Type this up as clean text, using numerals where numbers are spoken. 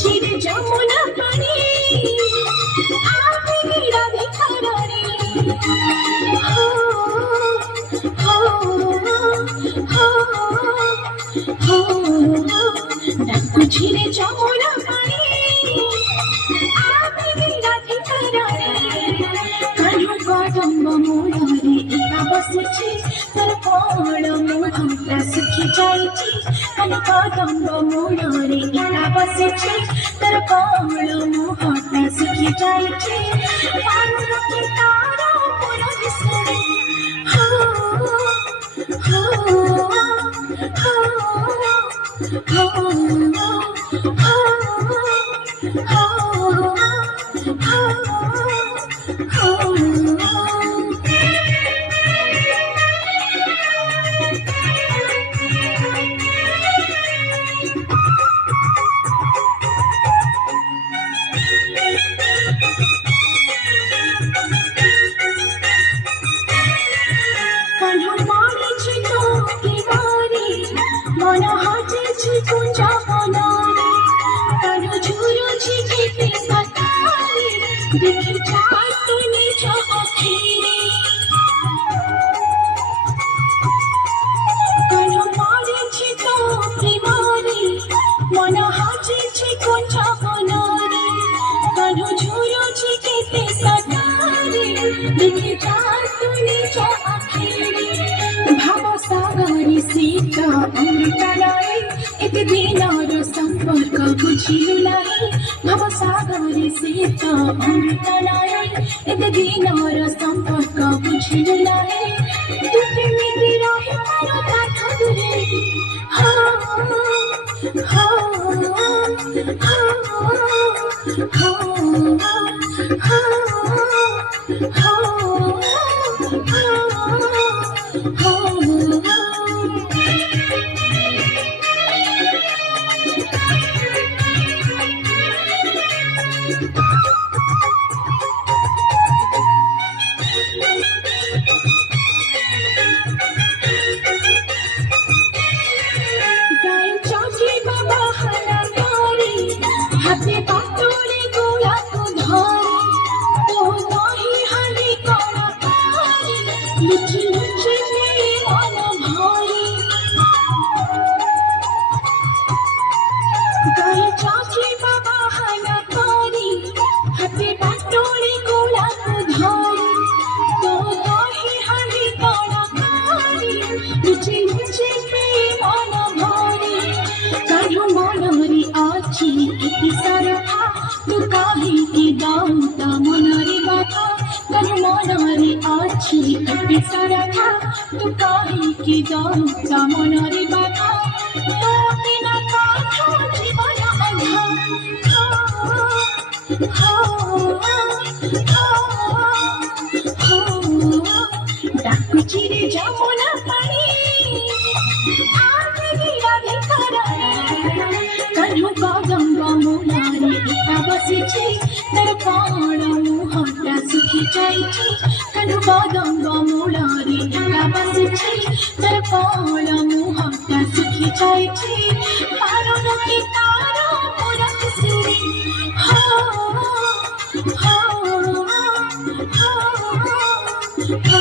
চিরে যমুনা পানি আপনি রাধিকা রানী হো হো হো হো ডাকু চিরে যমুনা পানি আপনি রাধিকা রানী কানু কদম্ব মূলরে একা বসেছি তোর কোণ মুহূর্তে সুখী যাইছি কানু কদম্ব মূলরে একা বসেছি তোর কোণ মুহূর্তে সুখী যাইছি পানুকে তারা পুরন শুনে হো হো হো হো ভাবসাগরে সীতা অমৃতলায় এতে দিনার সম্পর্ক বুঝিল নাই ভাবসাগরে সীতা অমৃতলায় এতে দিনার সম্পর্ক বুঝিল নাই দুটি মিটি রহে তার কাঠ দূরে হো হো হো হো হাতে পাতরে গোলাপ ধরে তো নহি হালি করা পারে লুচি লুচি মন ভরে গায়ে চাচি বাবা হানা করে হাতে পাতরে গোলাপ ধরে তো নহি হালি করা পারে লুচি লুচি মন ভরে কারো মনরে আছে এটি সারথা তু কাহে কি দাউতা মনরে বাধা কারো মনরে আছে এটি সারথা তু কাহে কি দাউতা মনরে বাধা তোতে না কথা জীবন আধা ডাকু চিরে যমুনা পানি আপনি রাধিকা রানী কানু কদম্ব মূলরে একা বসেছি তোর কোণ মুহূর্তে সুখী যাইছি কানু কদম্ব মূলরে একা বসেছি তোর কোণ মুহূর্তে সুখী যাইছি পারুনকে তারা পুরন শুনে হো হো হো